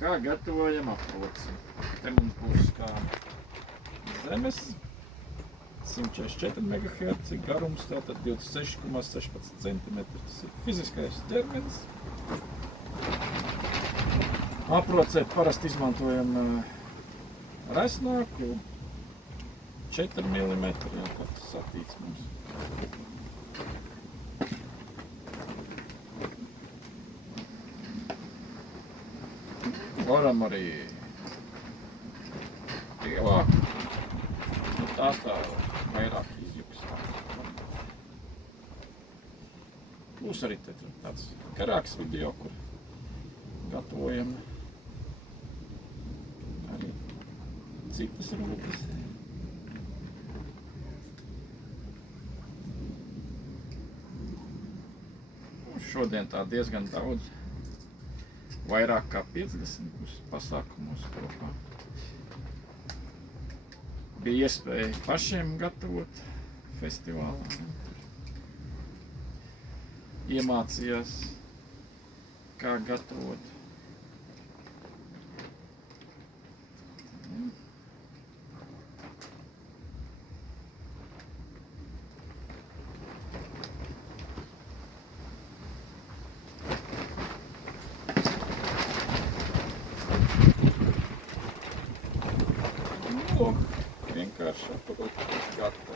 Kā gatavojam aproci? Te mums būs kā zemes 144 MHz, garums tātad 26,16 cm. Tas ir fiziskais ķermenis. Aprocē parasti izmantojam resnāku 4 mm, jau kā tas satīts mums. Varam arī lielāku, tā vairāk izjukst. Būs arī tāds garāks video, kur gatavojam arī citas rūpes. Šodien tā diezgan daudz, vairāk kā 50 būs pasākumos kopā. Bija iespēja pašiem gatavot festivālā. Iemācījās, kā gatavot. Vienkārši aprūpēt gatavot.